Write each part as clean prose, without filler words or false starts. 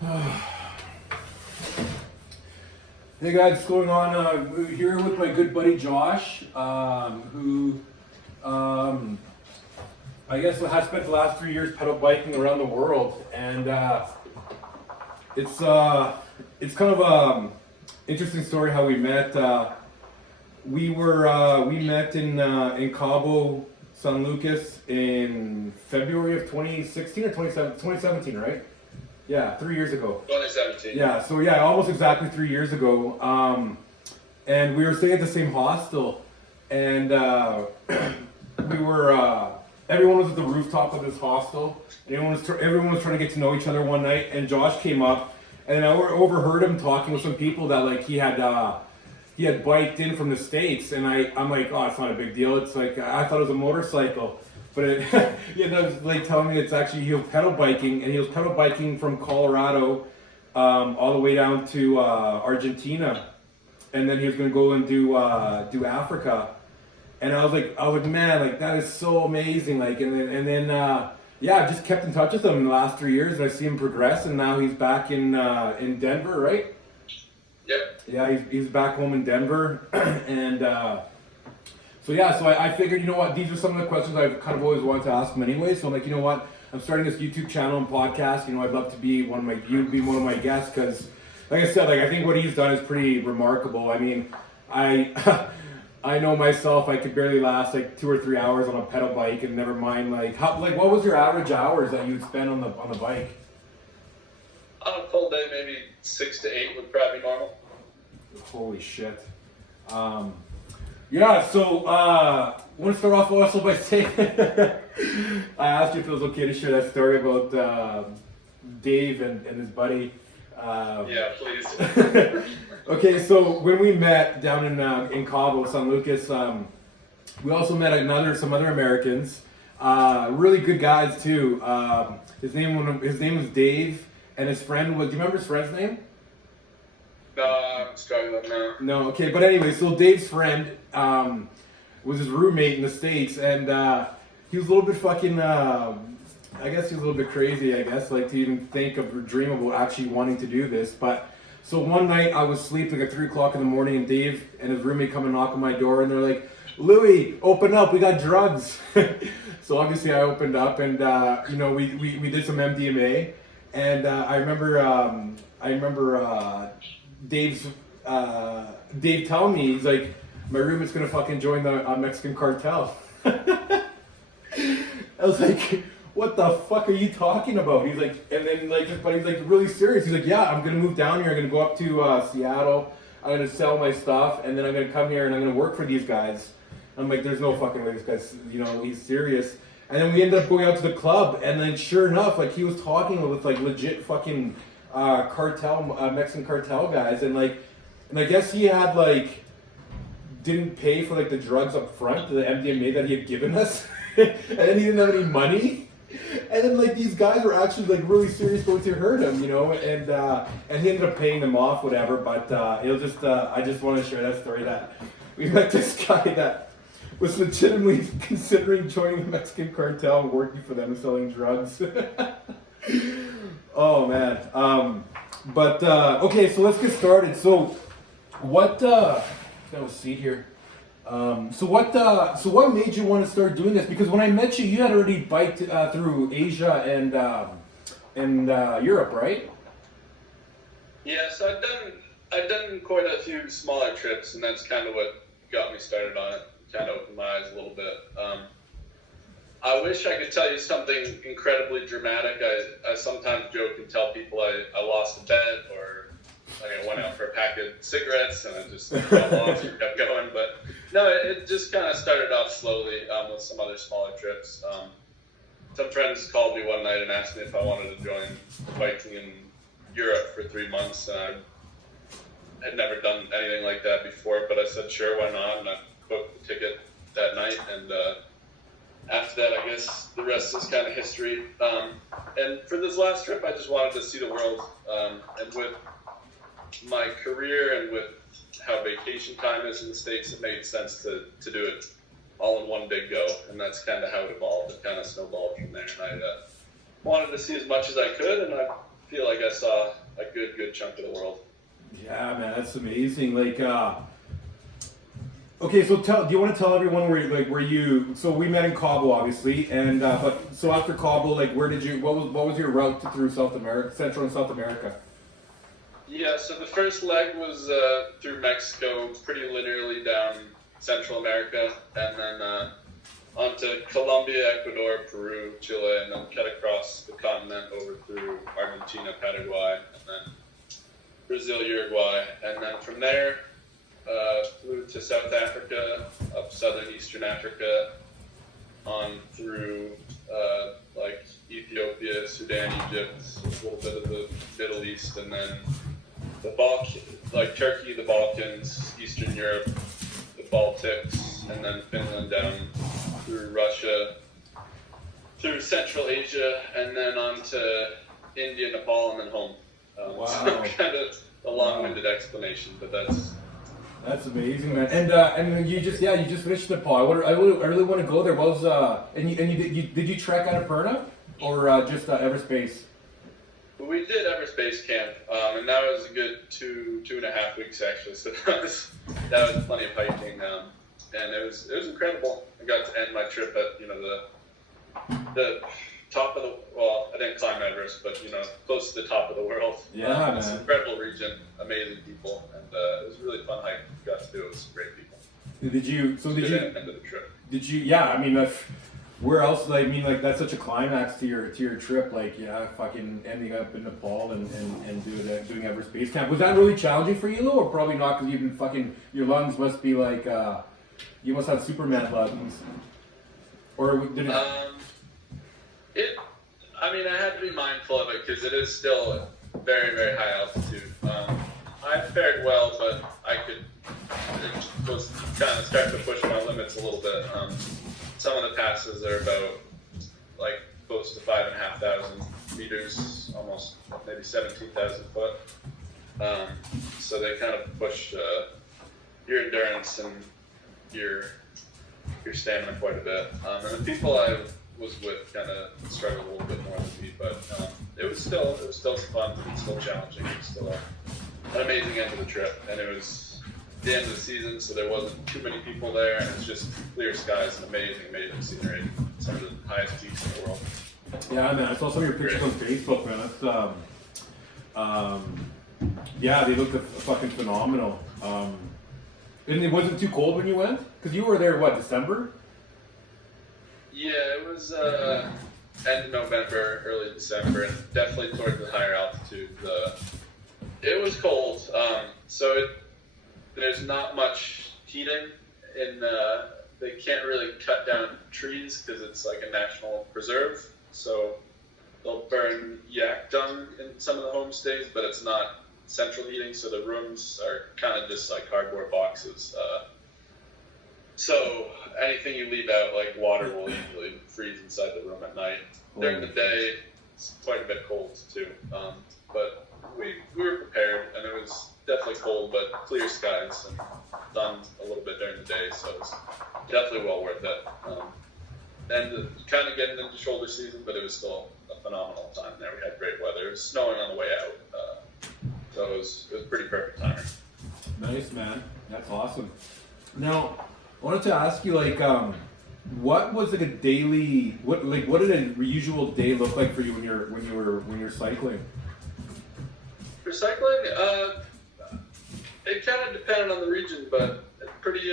Hey guys, what's going on? We're here with my good buddy Josh, who I guess has spent the last 3 years pedal biking around the world, and it's kind of interesting story how we met. We met in Cabo San Lucas in February of 2016 or 2017, right? Yeah, 3 years ago. 2017. Yeah, so yeah, almost exactly 3 years ago. And we were staying at the same hostel, and everyone was at the rooftop of this hostel, and everyone was trying to get to know each other one night, and Josh came up, and I overheard him talking with some people that like he had biked in from the States, and I'm like, oh, it's not a big deal. It's like, I thought it was a motorcycle. But he ended up like telling me it's actually he was pedal biking, and he was pedal biking from Colorado all the way down to Argentina, and then he was gonna go and do Africa. And I was like, man, like that is so amazing. Like, and then yeah, I just kept in touch with him in the last 3 years, and I see him progress, and now he's back in Denver, right? Yep. Yeah, he's back home in Denver, and. So I figured, you know what, these are some of the questions I've kind of always wanted to ask him anyway. So I'm like, you know what, I'm starting this YouTube channel and podcast. You know, I'd love to be one of my guests because, like I said, like I think what he's done is pretty remarkable. I mean, I know myself, I could barely last like 2 or 3 hours on a pedal bike, and never mind what was your average hours that you'd spend on the bike? On a full day, maybe 6 to 8 would probably be normal. Holy shit. Yeah, so I want to start off also by saying I asked you if it was okay to share that story about Dave and his buddy. Yeah, please. Okay, so when we met down in Cabo San Lucas, we also met some other Americans, really good guys too. His name was Dave, and his friend was. Do you remember his friend's name? No, I'm struggling now. No, okay, but anyway, so Dave's friend was his roommate in the States, and he was a little bit fucking, I guess he was a little bit crazy, like to even think of or dream about actually wanting to do this. But so one night I was sleeping at 3 o'clock in the morning, and Dave and his roommate come and knock on my door, and they're like, "Louis, open up, we got drugs." So obviously I opened up, and you know, we did some MDMA, and I remember Dave telling me, he's like, my roommate's gonna fucking join the Mexican cartel. I was like, what the fuck are you talking about? He's like, and then like, but he's like really serious. He's like, yeah, I'm gonna move down here. I'm gonna go up to Seattle. I'm gonna sell my stuff, and then I'm gonna come here and I'm gonna work for these guys. I'm like, there's no fucking way this guy's, you know, he's serious. And then we ended up going out to the club, and then sure enough, like he was talking with like legit fucking Mexican cartel guys, and I guess he had like didn't pay for like the drugs up front, the MDMA that he had given us, and then he didn't have any money, and then like these guys were actually like really serious going to hurt him, you know, and he ended up paying them off, whatever. But it was just I just want to share that story that we met this guy that was legitimately considering joining the Mexican cartel and working for them and selling drugs. Oh man. But okay, so let's get started. So what let's see here. So what made you want to start doing this? Because when I met you, you had already biked through Asia and Europe, right? Yeah, so I've done quite a few smaller trips, and that's kind of what got me started on it. Kind of opened my eyes a little bit. I wish I could tell you something incredibly dramatic. I sometimes joke and tell people I lost a bet, or I went out for a pack of cigarettes and I just got lost and kept going. But no, it just kind of started off slowly with some other smaller trips. Some friends called me one night and asked me if I wanted to join biking in Europe for 3 months. And I had never done anything like that before, but I said, sure, why not? And I booked the ticket that night, and after that, I guess the rest is kind of history. And for this last trip, I just wanted to see the world. And with my career and with how vacation time is in the States, it made sense to do it all in one big go. And that's kind of how it evolved. It kind of snowballed from there. And I wanted to see as much as I could, and I feel like I saw a good chunk of the world. Yeah, man, that's amazing. Like, okay, so do you want to tell everyone where you? So we met in Cabo, obviously, and but so after Cabo, like, where did you? What was your route through South America, Central and South America? Yeah, so the first leg was through Mexico, pretty linearly down Central America, and then onto Colombia, Ecuador, Peru, Chile, and then cut across the continent over through Argentina, Paraguay, and then Brazil, Uruguay, and then from there flew to South Africa, up southern Eastern Africa, on through like Ethiopia, Sudan, Egypt, a little bit of the Middle East, and then the like Turkey, the Balkans, Eastern Europe, the Baltics, and then Finland down through Russia, through Central Asia, and then on to India, Nepal, and then home. Wow. So kind of a long-winded explanation, but that's amazing, man. And you just finished Nepal. I really want to go there. What was did you trek out of Perna or just Everspace? we did Everspace camp, and that was a good 2.5 weeks actually. So that was plenty of hiking, and it was incredible. I got to end my trip at the top of I didn't climb Everest, but close to the top of the world. Yeah, it's an incredible region, amazing people, and it was a really fun hike. Got to do it with some great people. Did you? End of the trip. Did you? Yeah, I mean, where else? Like, I mean, like that's such a climax to your trip. Like, yeah, fucking ending up in Nepal and doing Everest camp. Was that really challenging for you, or probably not? Because you've been fucking your lungs must be like you must have Superman lungs. Or did it? I mean, I had to be mindful of it because it is still very, very high altitude. I fared well, but it was kind of starting to push my limits a little bit. Some of the passes are about like close to 5,500 meters, almost maybe 17,000 foot. So they kind of push your endurance and your stamina quite a bit. And the people I was with kind of struggled a little bit more than me, but it was still fun. It was still challenging. It was still an amazing end of the trip, and it was the end of the season, so there wasn't too many people there, and it's just clear skies and amazing scenery. Some of the highest peaks in the world. Yeah, man, I saw some of your pictures on Facebook, man. That's yeah, they looked fucking phenomenal. And it wasn't too cold when you went, because you were there December? Yeah, it was end of November, early December, and definitely towards the higher altitude. It was cold, so there's not much heating. They can't really cut down trees because it's like a national preserve. So they'll burn yak dung in some of the homestays, but it's not central heating. So the rooms are kind of just like cardboard boxes. So anything you leave out, like water, will easily freeze inside the room at night. During the day, it's quite a bit cold too. But we were prepared, and it was definitely cold, but clear skies and sun a little bit during the day, so it was definitely well worth it. And kind of getting into shoulder season, but it was still a phenomenal time there. We had great weather. It was snowing on the way out, so it was pretty perfect timing. Nice, man. That's awesome. Now, I wanted to ask you, like, what was like a daily? What did a usual day look like for you when you're cycling? For cycling, it kind of depended on the region, but pretty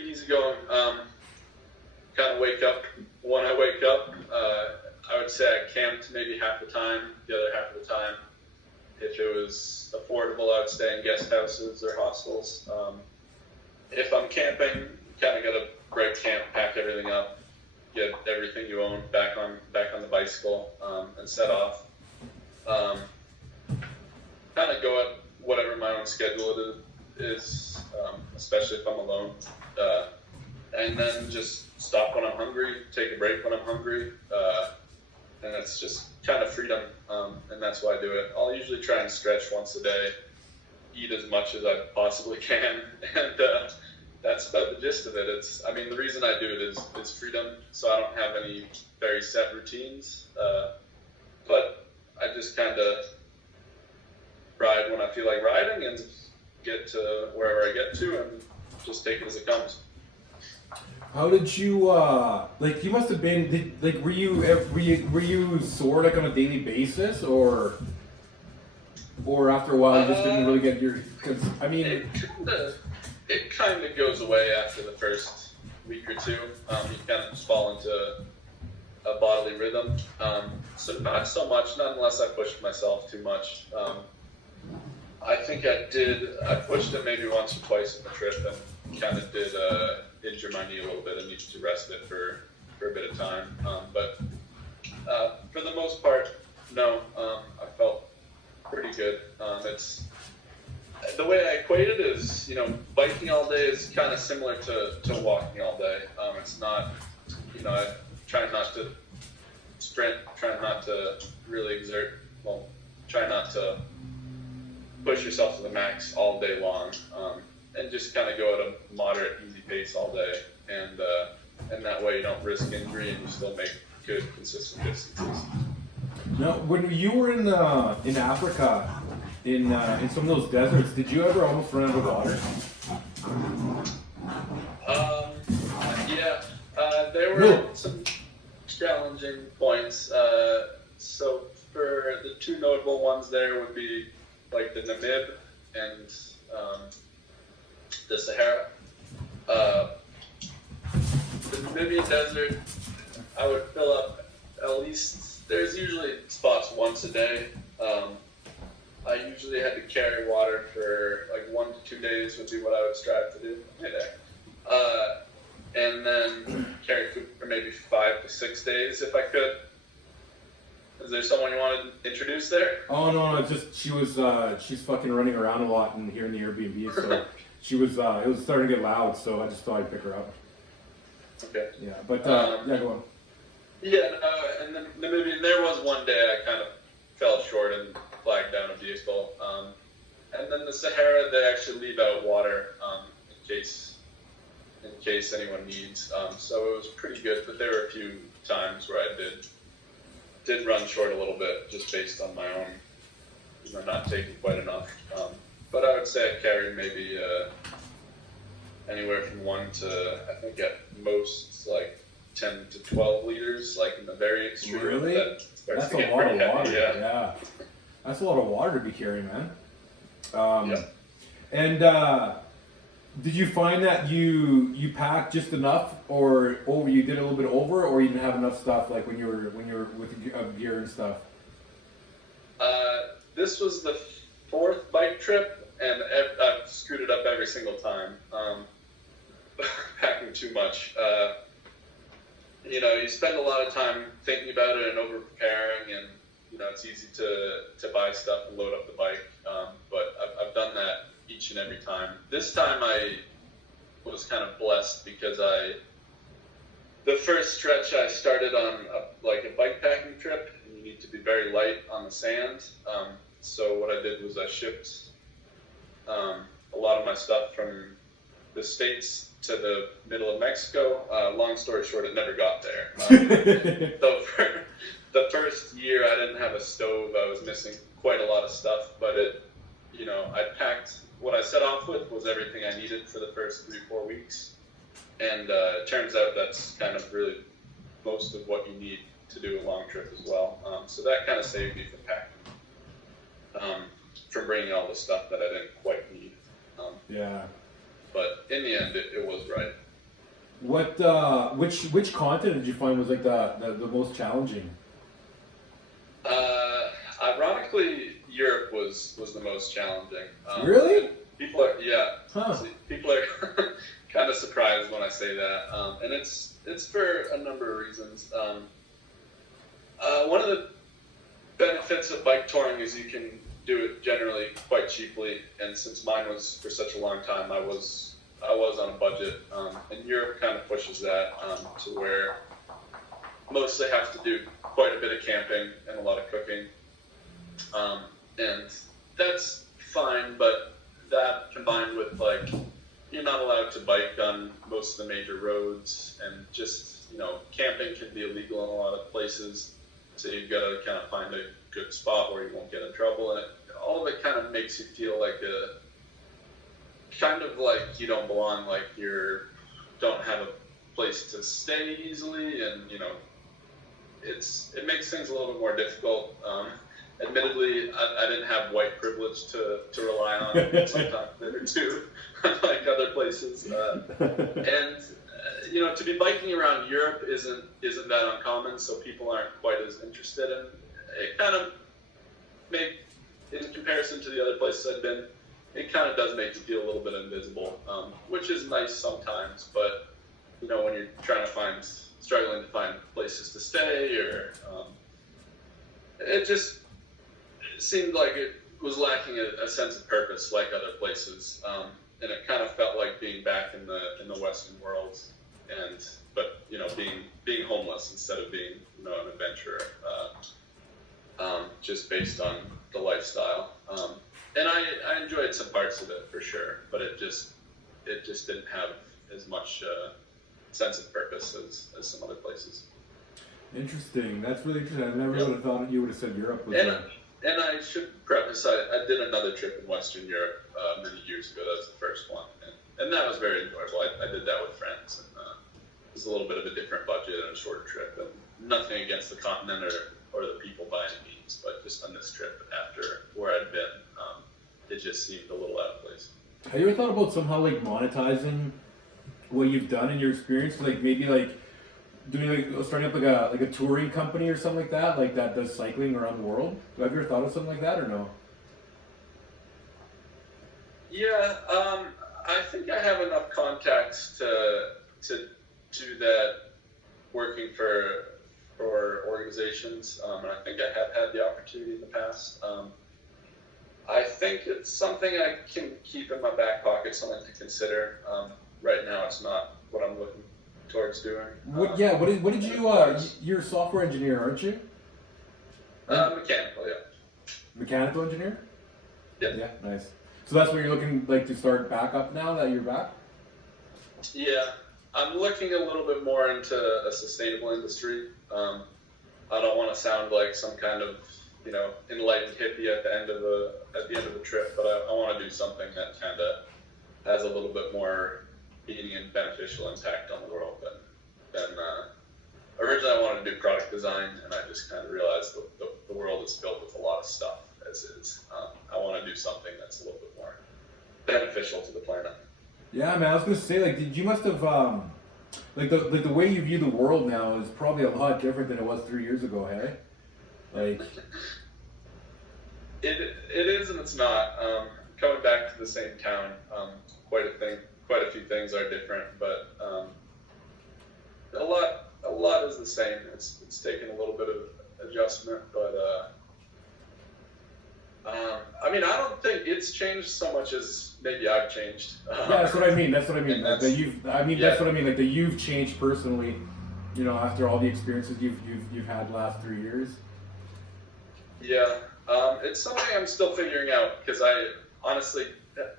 easy going. Kind of wake up. When I wake up, I would say I camped maybe half the time. The other half of the time, if it was affordable, I would stay in guest houses or hostels. If I'm camping, kind of got to break camp, pack everything up, get everything you own back on the bicycle, and set off. Kind of go at whatever my own schedule is, especially if I'm alone. And then just stop when I'm hungry, take a break when I'm hungry, and that's just kind of freedom, and that's why I do it. I'll usually try and stretch once a day, eat as much as I possibly can, and that's about the gist of it. The reason I do it is freedom, so I don't have any very set routines, but I just kind of ride when I feel like riding and get to wherever I get to and just take it as it comes. How did you like? You must have been were you sore like on a daily basis, or after a while you just didn't really get your? Cause I mean, it kind of goes away after the first week or two. You kind of just fall into a bodily rhythm. So not so much, not unless I pushed myself too much. I think I pushed it maybe once or twice in the trip and kind of did injure my knee a little bit and needed to rest it for a bit of time. But for the most part, no, I felt pretty good. It's the way I equate it is, biking all day is kind of similar to walking all day. It's not, I try not to sprint, try not to really try not to push yourself to the max all day long, and just kind of go at a moderate, easy pace all day, and that way you don't risk injury and you still make good, consistent distances. Now, when you were in Africa, in some of those deserts, did you ever almost run out of water? Yeah, there were some challenging points. So for the two notable ones there would be like the Namib and the Sahara. The Namibian desert, I would fill up at least, there's usually spots once a day. I usually had to carry water for like 1 to 2 days would be what I would strive to do. Hey there. And then carry food for maybe 5 to 6 days if I could. Is there someone you want to introduce there? Oh no, just she's fucking running around a lot here in the Airbnb, so she was it was starting to get loud, so I just thought I'd pick her up. Okay. Yeah, but yeah, go on. Yeah, and then Namibia, there was one day I kind of fell short and flagged down a vehicle. And then the Sahara, they actually leave out water in case anyone needs. So it was pretty good, but there were a few times where I did run short a little bit just based on my own, not taking quite enough. But I would say I carried maybe anywhere from 1 to, I think at most, like 10 to 12 liters, like in the very extreme. Really? That's a lot of water. Yeah. That's a lot of water to be carrying, man. Yeah. And did you find that you packed just enough, or you did a little bit over, or you didn't have enough stuff, like when you were with gear and stuff? This was the 4th bike trip, and I've screwed it up every single time. Packing too much. You spend a lot of time thinking about it and over preparing, and it's easy to buy stuff and load up the bike. But I've done that each and every time. This time I was kind of blessed because the first stretch I started on a bike packing trip, and you need to be very light on the sand. So what I did was I shipped a lot of my stuff from the States to the middle of Mexico. Long story short, it never got there. So for the first year I didn't have a stove. I was missing quite a lot of stuff, but I packed, what I set off with was everything I needed for the first 3-4 weeks. And it turns out that's kind of really most of what you need to do a long trip as well. So that kind of saved me from packing, from bringing all the stuff that I didn't quite need. Yeah. But in the end, it was right. What which continent did you find was like the most challenging? Ironically, Europe was the most challenging. Really? People are Huh. People are kind of surprised when I say that, and it's for a number of reasons. One of the benefits of bike touring is you can do it generally quite cheaply, and since mine was for such a long time, I was on a budget, and Europe kind of pushes that to where mostly have to do quite a bit of camping and a lot of cooking, and that's fine, but that combined with you're not allowed to bike on most of the major roads, and just camping can be illegal in a lot of places. So you've got to kind of find a good spot where you won't get in trouble, and all of it kind of makes you feel like you don't belong, like don't have a place to stay easily, and it makes things a little bit more difficult. Admittedly, I didn't have white privilege to rely on sometimes there too, like other places. To be biking around Europe isn't that uncommon, so people aren't quite as interested in it. Kind of in comparison to the other places I've been, it kind of does make you feel a little bit invisible, which is nice sometimes. But when you're struggling to find places to stay, or it just seemed like it was lacking a sense of purpose, like other places, and it kind of felt like being back in the Western world, but being homeless instead of being an adventurer, just based on the lifestyle. And I enjoyed some parts of it for sure, but it just didn't have as much sense of purpose as some other places. Interesting. That's really interesting. I never would have thought you would have said Europe was. And I should preface, I did another trip in Western Europe many years ago. That was the first one, and that was very enjoyable. I did that with friends, and it was a little bit of a different budget and a shorter trip. And nothing against the continent or the people by any means, but just on this trip after where I'd been, it just seemed a little out of place. Have you ever thought about somehow like monetizing what you've done in your experience? Like maybe like doing starting up like a touring company or something like that does cycling around the world? Have you ever thought of something like that or no? Yeah, I think I have enough contacts to do that, working for organizations, and I think I have had the opportunity in the past. I think it's something I can keep in my back pocket, something to consider. Right now, it's not what I'm looking towards doing. What did you? You're a software engineer, aren't you? Mechanical, yeah. Mechanical engineer? Yeah. Yeah, nice. So that's where you're looking like to start back up now that you're back? Yeah, I'm looking a little bit more into a sustainable industry. I don't want to sound like some kind of enlightened hippie at the end of the trip, but I want to do something that kind of has a little bit more meaning and beneficial impact on the world than originally I wanted to do product design, and I just kind of realized the world is filled with a lot of stuff as is. I want to do something that's a little bit more beneficial to the planet. Yeah, man. I was gonna say, like, you must have the way you view the world now is probably a lot different than it was 3 years ago, hey? Like, it is and it's not. Coming back to the same town, quite a few things are different, but a lot is the same. It's taken a little bit of adjustment, but I don't think it's changed so much as maybe I've changed. yeah, that's what I mean. That's what I mean. That's what I mean. Like that you've changed personally, after all the experiences you've had the last 3 years. Yeah, it's something I'm still figuring out because I honestly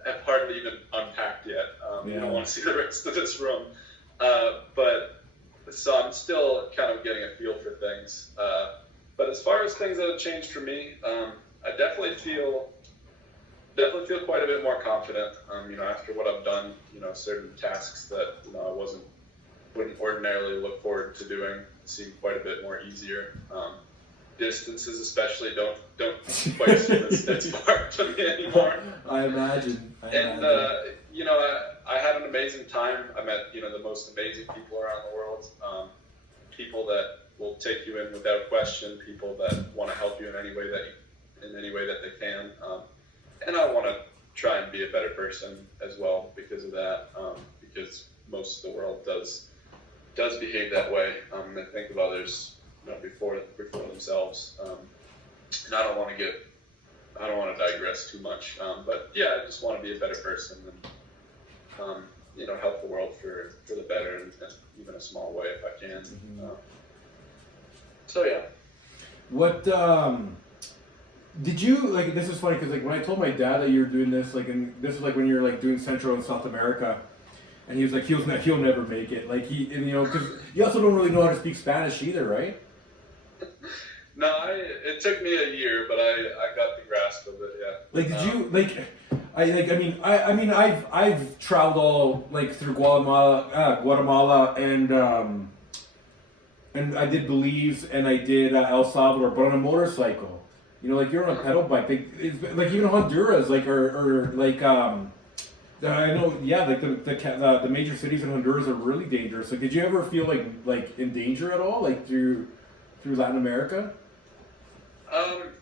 have hardly even unpacked yet. You don't want to see the rest of this room, but so I'm still kind of getting a feel for things. But as far as things that have changed for me, I definitely feel quite a bit more confident. After what I've done, certain tasks that I wouldn't ordinarily look forward to doing seem quite a bit more easier. Distances especially don't quite seem as far to me anymore. I imagine. I had an amazing time. I met the most amazing people around the world. People that will take you in without question. People that want to help you in any way that they can. And I want to try and be a better person as well because of that. Because most of the world does behave that way. They think of others before themselves. And I don't want to digress too much. But yeah, I just want to be a better person and help the world for the better in even a small way if I can. Mm-hmm. So yeah. What did you like? This is funny because like when I told my dad that you were doing this, like, and this is like when you're like doing Central and South America, and he was like, he'll never make it. Like because you also don't really know how to speak Spanish either, right? No, it took me a year, but I got the grasp of it. Yeah. Like, did you like? I mean, I've traveled all like through Guatemala, and I did Belize, and I did El Salvador, but on a motorcycle. You know, like you're on a pedal bike. Like even Honduras, like or like I know, yeah, like the major cities in Honduras are really dangerous. Like, did you ever feel like in danger at all, like through Latin America?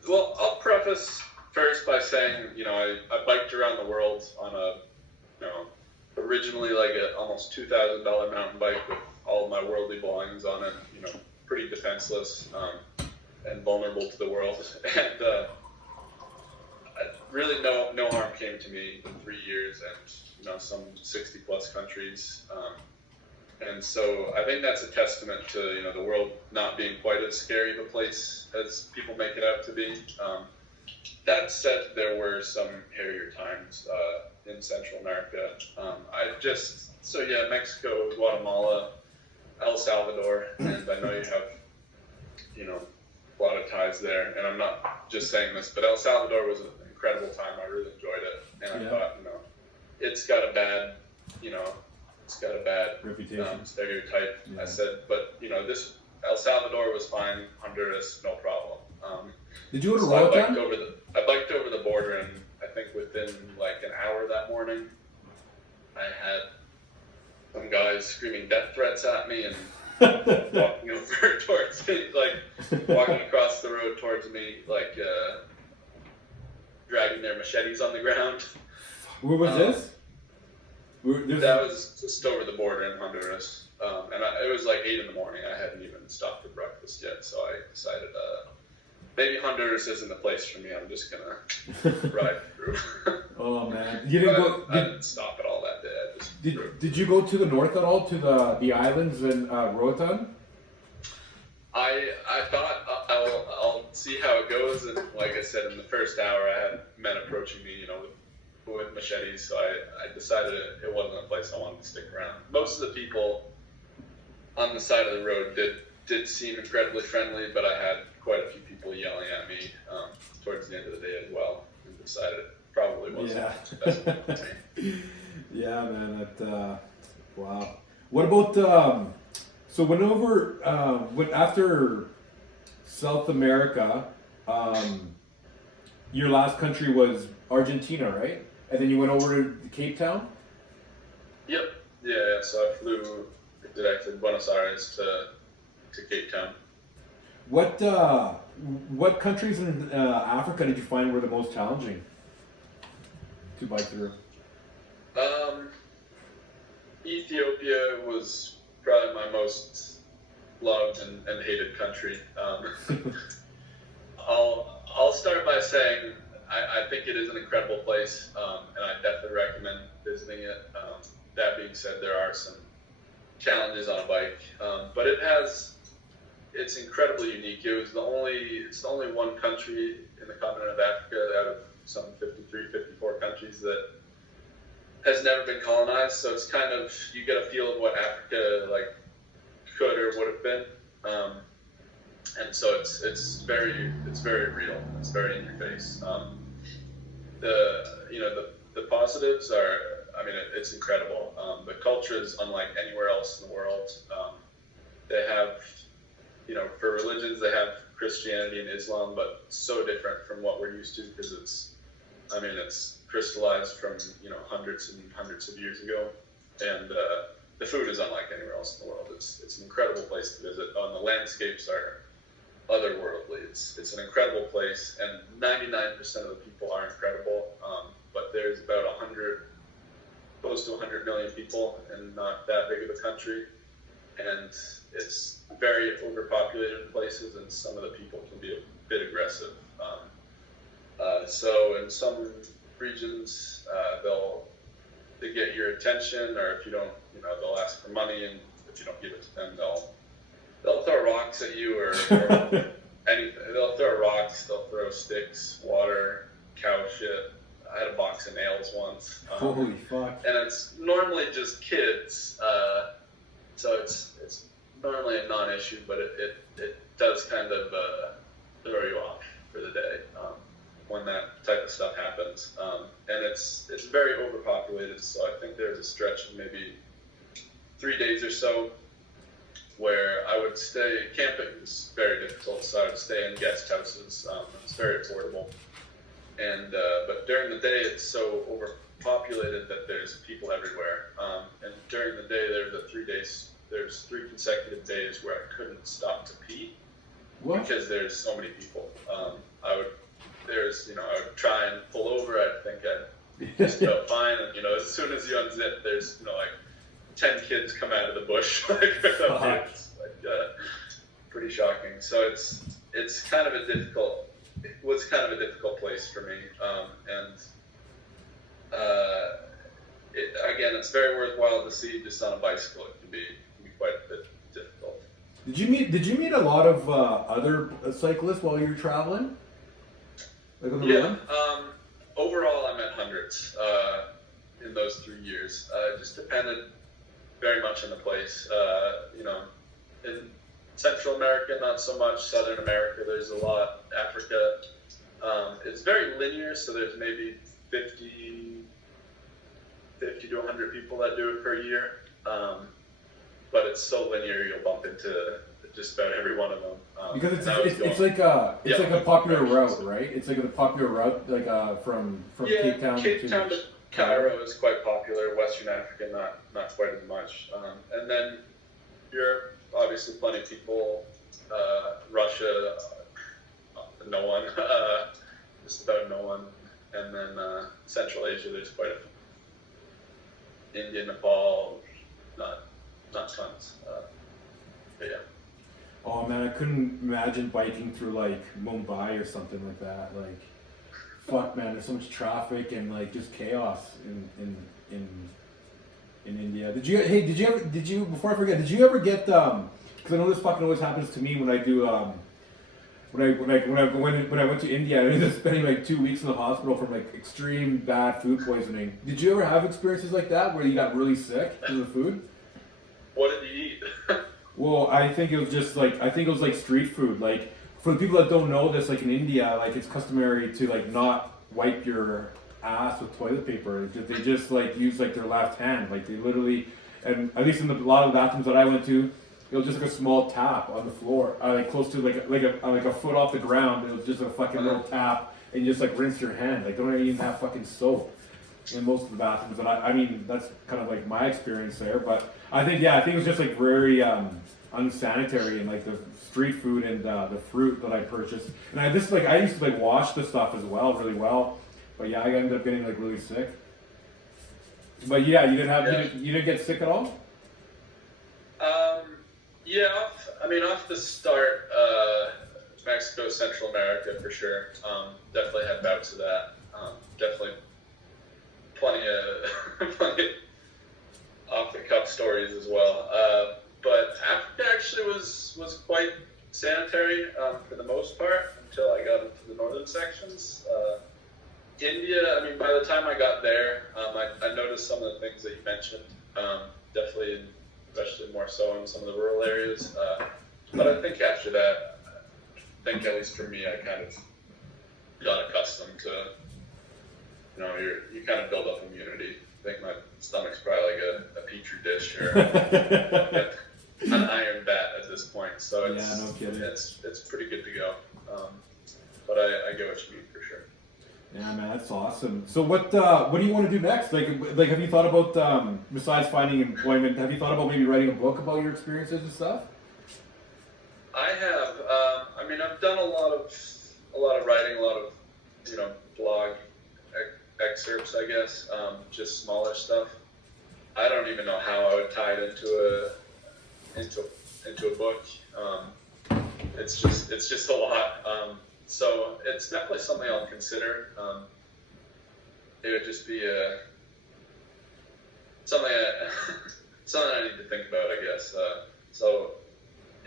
Well, I'll preface first by saying, you know, I biked around the world on a, you know, originally like a almost $2,000 mountain bike with all of my worldly belongings on it, you know, pretty defenseless and vulnerable to the world. And really no harm came to me in 3 years and, you know, some 60 plus countries. And so I think that's a testament to, you know, the world not being quite as scary of a place as people make it out to be. That said, there were some hairier times in Central America. Mexico, Guatemala, El Salvador, and I know you have, you know, a lot of ties there. And I'm not just saying this, but El Salvador was an incredible time. I really enjoyed it. And I thought, you know, it's got a bad Reputation. Stereotype. Yeah. I said, but you know, this El Salvador was fine. Honduras, no problem. Did you go to so Roatan? I biked over the border, and I think within like an hour that morning, I had some guys screaming death threats at me and walking over towards me, like walking across the road towards me, like dragging their machetes on the ground. Where was this? That was just over the border in Honduras, it was like 8 in the morning. I hadn't even stopped for breakfast yet, so I decided maybe Honduras isn't the place for me. I'm just gonna ride through. Oh man, you didn't go. I didn't stop at all that day. I just did you go to the north at all, to the islands in Roatan? I thought I'll see how it goes, and like I said, in the first hour, I had men approaching me, you know, with machetes, so I decided it wasn't a place I wanted to stick around. Most of the people on the side of the road did seem incredibly friendly, but I had quite a few people yelling at me towards the end of the day as well, and decided it probably wasn't the best thing for me. Yeah, man. Wow. What about so after South America, your last country was Argentina, right? And then you went over to Cape Town? Yep. Yeah, so I flew directly to Buenos Aires to Cape Town. What countries in Africa did you find were the most challenging to bike through? Ethiopia was probably my most loved and hated country. I'll start by saying I think it is an incredible place, and I definitely recommend visiting it. That being said, there are some challenges on a bike, but it's incredibly unique. It's the only one country in the continent of Africa out of some 53, 54 countries that has never been colonized. So it's kind of, you get a feel of what Africa like could or would have been. And so it's very real. It's very in your face. The positives are, I mean, it's incredible. The culture is unlike anywhere else in the world. They have, you know, for religions, they have Christianity and Islam, but so different from what we're used to, because it's crystallized from, you know, hundreds and hundreds of years ago. And the food is unlike anywhere else in the world. It's an incredible place to visit. The landscapes are otherworldly. It's an incredible place, and 99% of the people are incredible. But there's about close to 100 million people, and not that big of a country. And it's very overpopulated in places, and some of the people can be a bit aggressive. So in some regions, they get your attention, or if you don't, you know, they'll ask for money, and if you don't give it to them, they'll throw rocks at you or anything. They'll throw rocks, they'll throw sticks, water, cow shit. I had a box of nails once. Holy fuck. And it's normally just kids, so it's normally a non-issue, but it does kind of throw you off for the day when that type of stuff happens. And it's very overpopulated, so I think there's a stretch of maybe 3 days or so where I would stay. Camping is very difficult, so I would stay in guest houses. It's very affordable, and but during the day it's so overpopulated that there's people everywhere. And during the day there's 3 consecutive days where I couldn't stop to pee. What? Because there's so many people. I would try and pull over. I think I'd just felt fine, and as soon as you unzip, there's like 10 kids come out of the bush. It's pretty shocking. So it's kind of a difficult. It was kind of a difficult place for me, and again, it's very worthwhile to see just on a bicycle. It can be quite a bit difficult. Did you meet a lot of other cyclists while you were traveling? Like on the road? Overall, I met hundreds in those 3 years. It just depended very much on the place. In Central America, not so much. Southern America, there's a lot. Africa, it's very linear, so there's maybe 50 to 100 people that do it per year. But it's so linear, you'll bump into just about every one of them. Because it's like a popular route, right? It's like a popular route, like from Cape Town to Cairo is quite popular. Western Africa, not quite as much. And then Europe, obviously, plenty of people. Russia, no one, just about no one. And then Central Asia, there's quite a few. India, Nepal, not tons. But yeah. Oh man, I couldn't imagine biking through like Mumbai or something like that. Like, fuck man, there's so much traffic and like just chaos in India. Did you before I forget, did you ever get because I know this fucking always happens to me when I do when I went to India, I ended up spending like 2 weeks in the hospital from like extreme bad food poisoning. Did you ever have experiences like that where you got really sick because of food? What did you eat? Well, I think it was like street food. Like, for the people that don't know this, like in India, like it's customary to like not wipe your ass with toilet paper. They just like use like their left hand. Like they literally, and at least in a lot of the bathrooms that I went to, it was just like a small tap on the floor, like close to like a foot off the ground. It was just a fucking little tap, and you just like rinse your hand. Like, don't even have fucking soap in most of the bathrooms. And I mean, that's kind of like my experience there. But I think it was just like very unsanitary, and like the street food and the fruit that I purchased. And I used to like wash the stuff as well, really well. But yeah, I ended up getting like really sick. But yeah, you didn't get sick at all? Yeah, off the start, Mexico, Central America for sure. Definitely had bouts of that. Definitely plenty of off the cuff stories as well. But Africa actually was quite sanitary for the most part until I got into the northern sections. India, by the time I got there, I noticed some of the things that you mentioned. Definitely, especially more so in some of the rural areas. But I think after that, at least for me, I kind of got accustomed to, you kind of build up immunity. I think my stomach's probably like a petri dish or an iron vat at this point. So it's pretty good to go. But I get what you mean for sure. Yeah, man, that's awesome. So what do you want to do next? Like have you thought about besides finding employment? Have you thought about maybe writing a book about your experiences and stuff? I have. I've done a lot of writing, a lot of blog excerpts, I guess. Just smaller stuff. I don't even know how I would tie it into a book. It's just a lot. So it's definitely something I'll consider. It would just be something I need to think about, I guess. So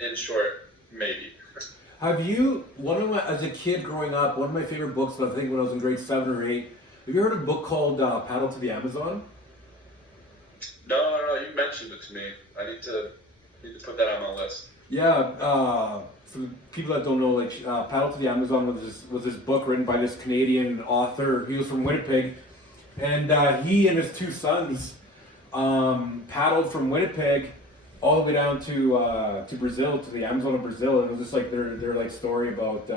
in short, maybe. Have you, as a kid growing up, one of my favorite books, I think when I was in grade 7 or 8, have you heard of a book called Paddle to the Amazon? No, you mentioned it to me. I need to put that on my list. Yeah, for the people that don't know, like Paddle to the Amazon was this book written by this Canadian author. He was from Winnipeg, and he and his two sons paddled from Winnipeg all the way down to Brazil, to the Amazon of Brazil, and it was just like their like story about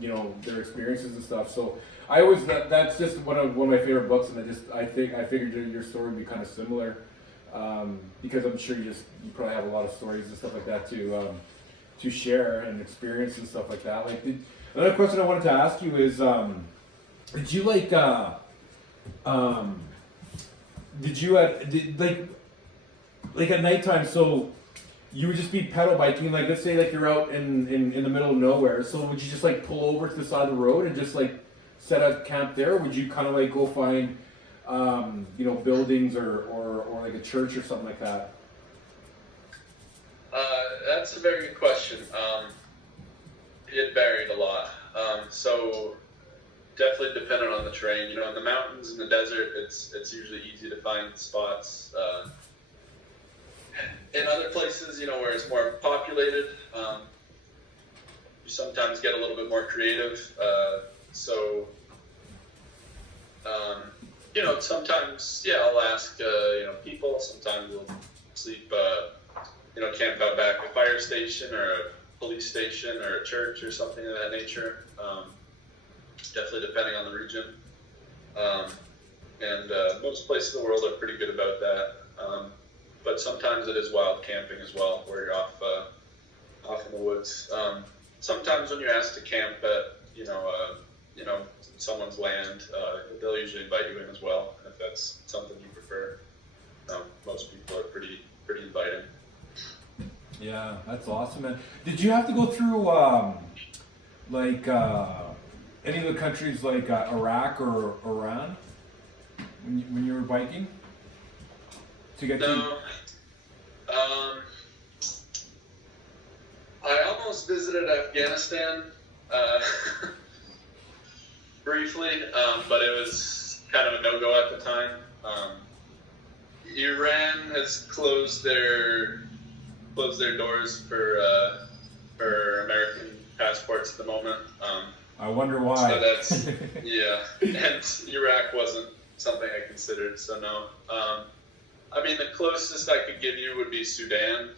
you know, their experiences and stuff. So I always that's just one of my favorite books, and I figured your story would be kind of similar, because I'm sure you probably have a lot of stories and stuff like that to share and experience and stuff like that. Like, another question I wanted to ask you is, did you like like at nighttime, so you would just be pedal biking, like let's say like you're out in the middle of nowhere, so would you just like pull over to the side of the road and just like set up camp there, or would you kind of like go find you know, buildings or like a church or something like that? That's a very good question. It varied a lot. So definitely dependent on the terrain. You know, in the mountains, in the desert, it's usually easy to find spots. In other places, you know, where it's more populated, you sometimes get a little bit more creative. You know, sometimes, yeah, I'll ask, you know, people. Sometimes we'll sleep, you know, camp out back at a fire station or a police station or a church or something of that nature. Definitely depending on the region. Most places in the world are pretty good about that. But sometimes it is wild camping as well, where you're off in the woods. Sometimes when you're asked to camp at, you know, someone's land, they'll usually invite you in as well, if that's something you prefer. Most people are pretty inviting. Yeah, that's awesome, man. Did you have to go through like any of the countries like Iraq or Iran when you were biking to get No. I almost visited Afghanistan briefly, but it was kind of a no-go at the time. Iran has closed their doors for American passports at the moment. I wonder why. So that's, yeah, and Iraq wasn't something I considered, so no. I mean, the closest I could give you would be Sudan.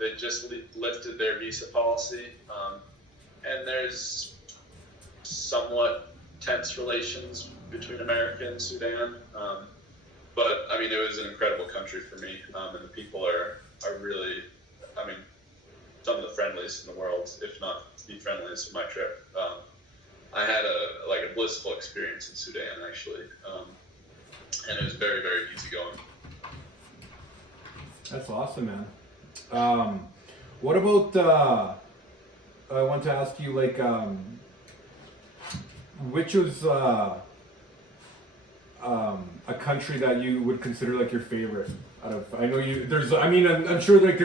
They just lifted their visa policy, and there's somewhat tense relations between America and Sudan. But I mean, it was an incredible country for me, and the people are really, I mean, some of the friendliest in the world, if not the friendliest of my trip. I had a blissful experience in Sudan, actually, and it was very, very easygoing. That's awesome, man. What about, I want to ask you, like, which was a country that you would consider like your favorite out of, I know I'm sure like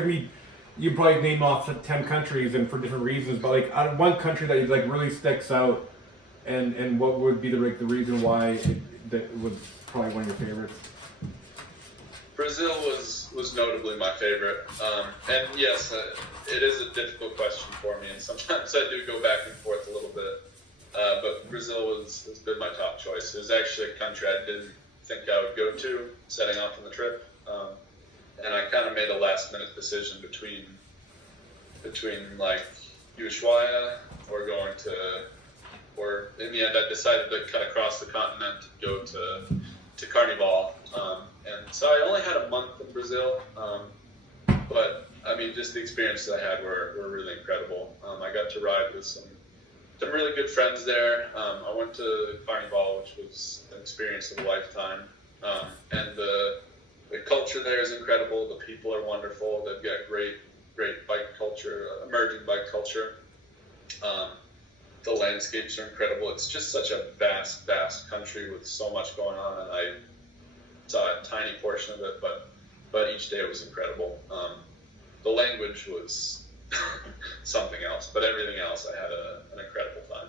you probably name off 10 countries and for different reasons, but like out of one country that like really sticks out, and what would be the reason why that was probably one of your favorites? Brazil was notably my favorite, and yes, it is a difficult question for me, and sometimes I do go back and forth a little bit. But Brazil has been my top choice. It was actually a country I didn't think I would go to setting off on the trip, and I kind of made a last-minute decision between like Ushuaia or in the end I decided to cut across the continent to go to Carnival, and so I only had a month in Brazil, but I mean just the experiences I had were really incredible. I got to ride with some really good friends there. I went to Carnival, which was an experience of a lifetime. And the culture there is incredible. The people are wonderful. They've got great bike culture, emerging bike culture. The landscapes are incredible. It's just such a vast country with so much going on. And I saw a tiny portion of it, but each day was incredible. The language was something else, but everything else I had an incredible time.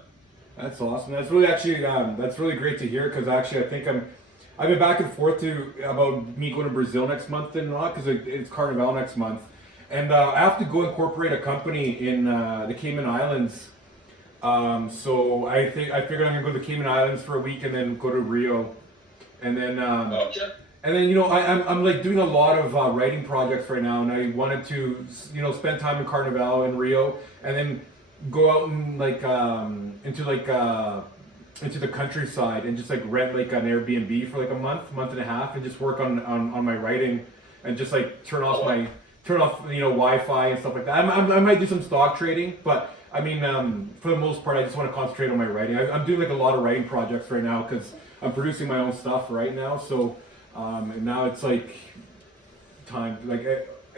That's awesome. That's really actually that's really great to hear, because actually I think I've been back and forth about me going to Brazil next month and not, because it's Carnival next month, And I have to go incorporate a company in the Cayman Islands. So I figured I'm gonna go to the Cayman Islands for a week and then go to Rio, and then Okay. and then I'm like doing a lot of writing projects right now, and I wanted to spend time in Carnival in Rio, and then go out and like into the countryside and just like rent like an Airbnb for like a month and a half, and just work on my writing, and just like turn off Wi-Fi and stuff like that. I might do some stock trading, but I mean for the most part I just want to concentrate on my writing. I'm doing like a lot of writing projects right now because I'm producing my own stuff right now. So and now it's like time. Like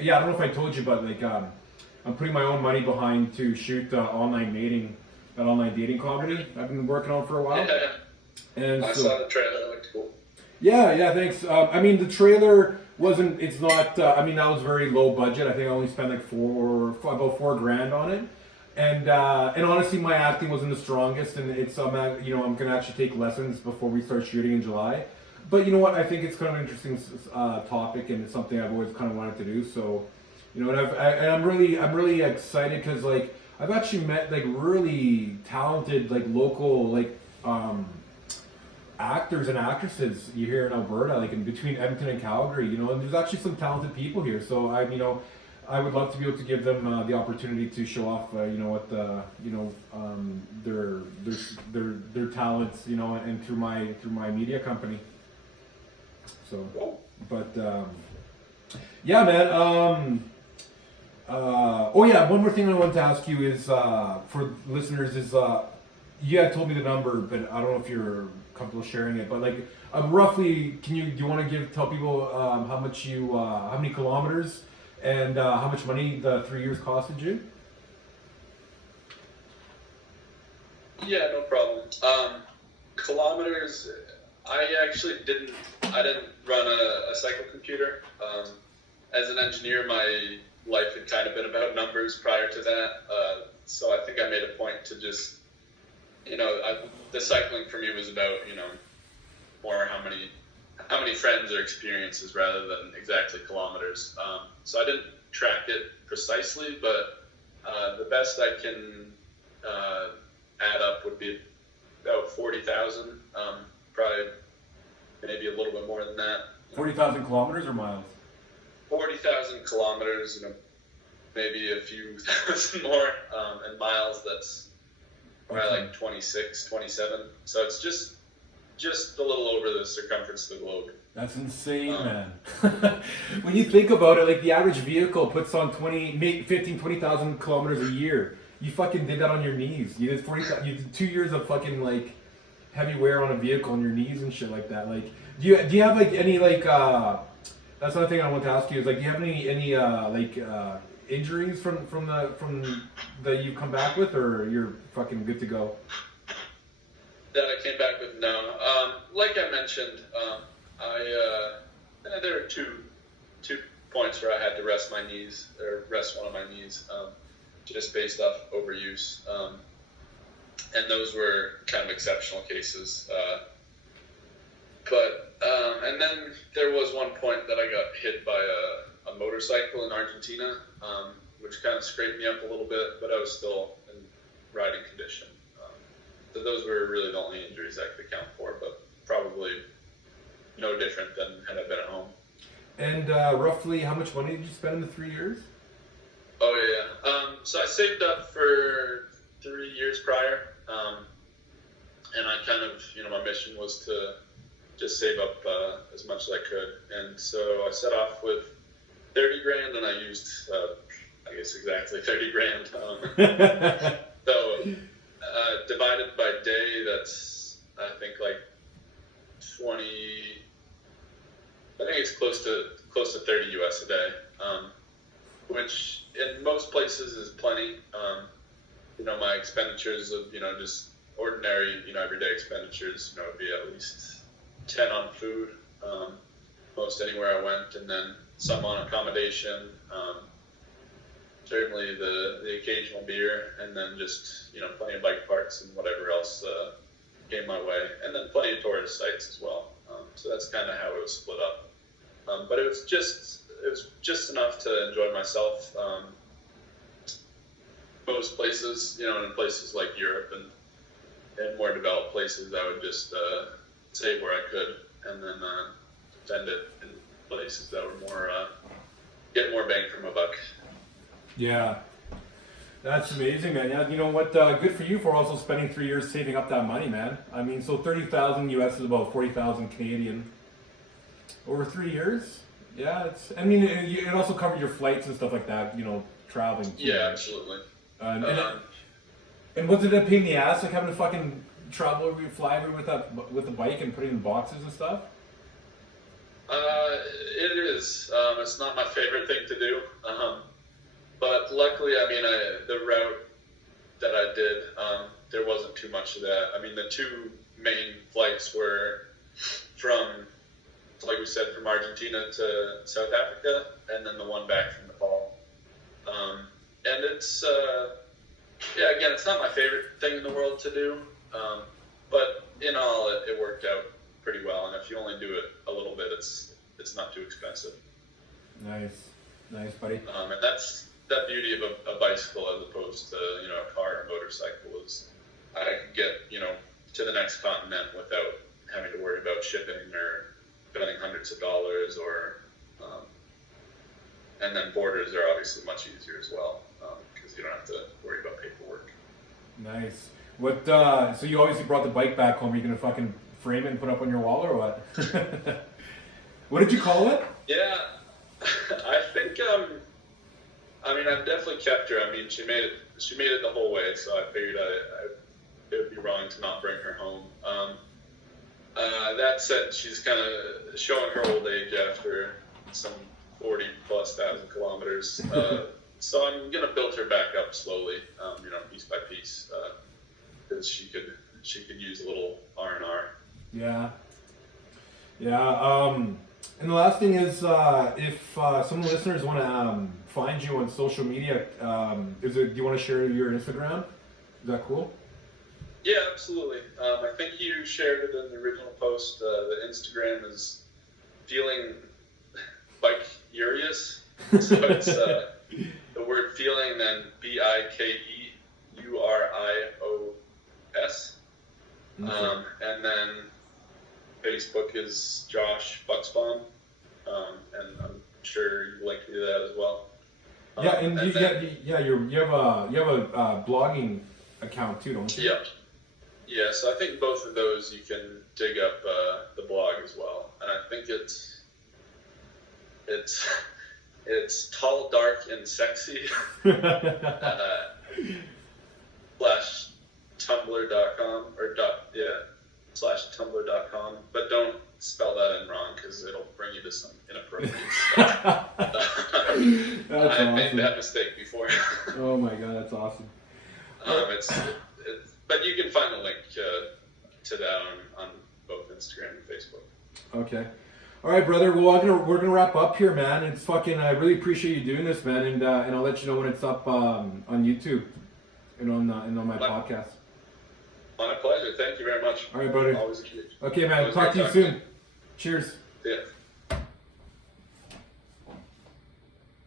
yeah, I don't know if I told you, but like I'm putting my own money behind to shoot that online dating comedy I've been working on for a while. Yeah. And I so, saw the trailer. It looked cool. yeah, thanks. I mean, the trailer wasn't. It's not. I mean, that was very low budget. I think I only spent like about $4,000 on it, and honestly, my acting wasn't the strongest. And it's I'm gonna actually take lessons before we start shooting in July. But you know what? I think it's kind of an interesting topic, and it's something I've always kind of wanted to do. So, and I'm really excited because like I've actually met like really talented like local like actors and actresses you hear in Alberta, like in between Edmonton and Calgary, and there's actually some talented people here. So I would love to be able to give them the opportunity to show off, their talents, and through my media company. So, but yeah, man. Oh yeah, one more thing I wanted to ask you is for listeners is you had told me the number, but I don't know if you're comfortable sharing it. But like roughly, do you want to tell people how many kilometers and how much money the 3 years costed you? Yeah, no problem. Kilometers. I didn't run a cycle computer. As an engineer, my life had kind of been about numbers prior to that. So I think I made a point to just, the cycling for me was about, more how many friends or experiences rather than exactly kilometers. So I didn't track it precisely, but the best I can add up would be about 40,000. Probably maybe a little bit more than that. 40,000 kilometers or miles? 40,000 kilometers, maybe a few thousand more, and miles, that's probably like 26, 27. So it's just a little over the circumference of the globe. That's insane, man. When you think about it, like the average vehicle puts on 20,000 kilometers a year. You fucking did that on your knees. You did 40,000. You did 2 years of fucking like heavy wear on a vehicle on your knees and shit like that. Like, do you have like any like that's another thing I want to ask you is like, do you have any injuries from that you've come back with, or you're fucking good to go? That I came back with, no. Like I mentioned, there were two points where I had to rest one of my knees, just based off overuse, and those were kind of exceptional cases. And then there was one point that I got hit by a motorcycle in Argentina, which kind of scraped me up a little bit, but I was still in riding condition. So those were really the only injuries I could account for, but probably no different than had I been at home. And roughly how much money did you spend in the 3 years? Oh, yeah. So I saved up for 3 years prior, and I kind of, my mission was to just save up as much as I could. And so I set off with 30 grand, and I used, I guess, exactly 30 grand. So divided by day, that's, I think, like 20, I think it's close to 30 US a day, which in most places is plenty. My expenditures of, just ordinary, everyday expenditures, would be at least 10 on food, most anywhere I went, and then some on accommodation, certainly the occasional beer, and then just, plenty of bike parts and whatever else came my way, and then plenty of tourist sites as well. So that's kind of how it was split up. But it was just just enough to enjoy myself. Most places, in places like Europe and more developed places, I would just save where I could, and then spend it in places that were more get more bang for my buck. Yeah. That's amazing, man. Yeah, you know what? Good for you for also spending 3 years saving up that money, man. I mean, so 30,000 US is about 40,000 Canadian over 3 years. Yeah, it's. I mean, it also covered your flights and stuff like that. Traveling. Too, Yeah, right? absolutely. And was it a pain in the ass, like having to fucking fly over with the bike and put it in boxes and stuff? It is. It's not my favorite thing to do. But luckily, I mean, the route that I did, there wasn't too much of that. I mean, the two main flights were from, like we said, from Argentina to South Africa, and then the one back from Nepal. And it's, again, it's not my favorite thing in the world to do, but in all, it worked out pretty well. And if you only do it a little bit, it's not too expensive. Nice, buddy. And that's the beauty of a bicycle as opposed to a car or motorcycle is I can get to the next continent without having to worry about shipping or spending hundreds of dollars and then borders are obviously much easier as well because you don't have to worry about paperwork. Nice. What? So you obviously brought the bike back home. Are you gonna fucking frame it and put it up on your wall or what? What did you call it? Yeah, I think. I mean, I've definitely kept her. I mean, she made it the whole way, so I figured it would be wrong to not bring her home. That said, she's kind of showing her old age after some 40,000+ kilometers. So I'm gonna build her back up slowly, piece by piece, because she could use a little R&R. Yeah. And the last thing is, if some listeners want to find you on social media, do you want to share your Instagram? Is that cool? Yeah, absolutely. I think you shared it in the original post. The Instagram is feeling bike urious. So it's the word feeling, then BIKEURIOS. And then Facebook is Josh Bucksbaum. And I'm sure you like to do that as well. Yeah, and you have a blogging account too, don't you? Yeah, so I think both of those you can dig up the blog as well, and I think it's tall, dark, and sexy /tumblr.com /tumblr.com, but don't spell that in wrong because it'll bring you to some inappropriate stuff. I made that mistake before. Oh my god, that's awesome. But you can find a link to that on both Instagram and Facebook. Okay. All right, brother. Well, we're gonna wrap up here, man. It's fucking. I really appreciate you doing this, man, and I'll let you know when it's up on YouTube and on my podcast. My pleasure. Thank you very much. All right, brother. Always a treat. Okay, man. Talk to you soon. Cheers. Yeah.